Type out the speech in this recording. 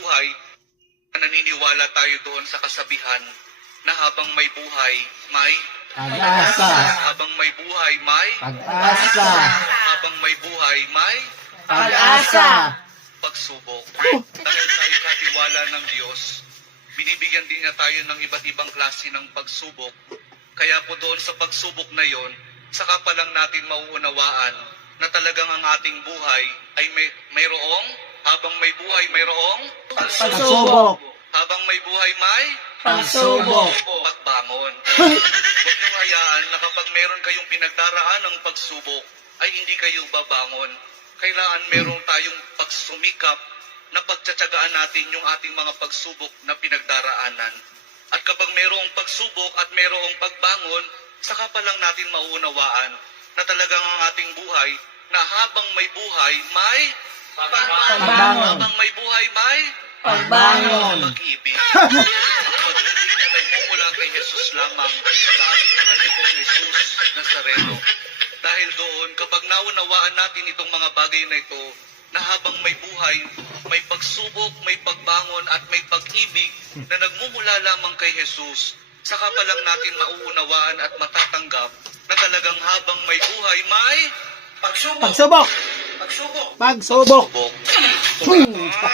buhay, naniniwala tayo doon sa kasabihan na habang may buhay, may Pag-asa. habang may buhay, may Pag-asa. habang may buhay, may Pag-asa. pagsubok. Dahil sa ikatiwala ng Diyos, binibigyan din niya tayo ng iba't ibang klase ng pagsubok. Kaya po doon sa pagsubok na yon, saka pa lang natin mauunawaan na talagang ang ating buhay ay mayroong, habang may buhay mayroong, Pagsubok. habang may buhay may Pagsubok. pagbangon. Huwag niyong hayaan na kapag meron kayong pinagdaraan ng pagsubok, ay hindi kayo babangon. Kailangan meron tayong pagsumikap na pagtsatsagaan natin yung ating mga pagsubok na pinagdaraanan. At kapag mayroong pagsubok at mayroong pagbangon, saka pa lang natin mauunawaan na talagang ang ating buhay, na habang may buhay, may Pagbangon. habang may buhay, may Pagbangon. pag-ibig. Pag-ibig na nagmumula kay Jesus lamang sa ating mga Panginoon Jesus Nazareno. Dahil doon, kapag naunawaan natin itong mga bagay na ito, na habang may buhay, may pagsubok, may pagbangon at may pag-ibig na nagmumula lamang kay Jesus, saka pa lang natin mauunawaan at matatanggap na talagang habang may buhay, may pagsubok. Pagsubok. Pagsubok. Pagsubok. Pagsubok.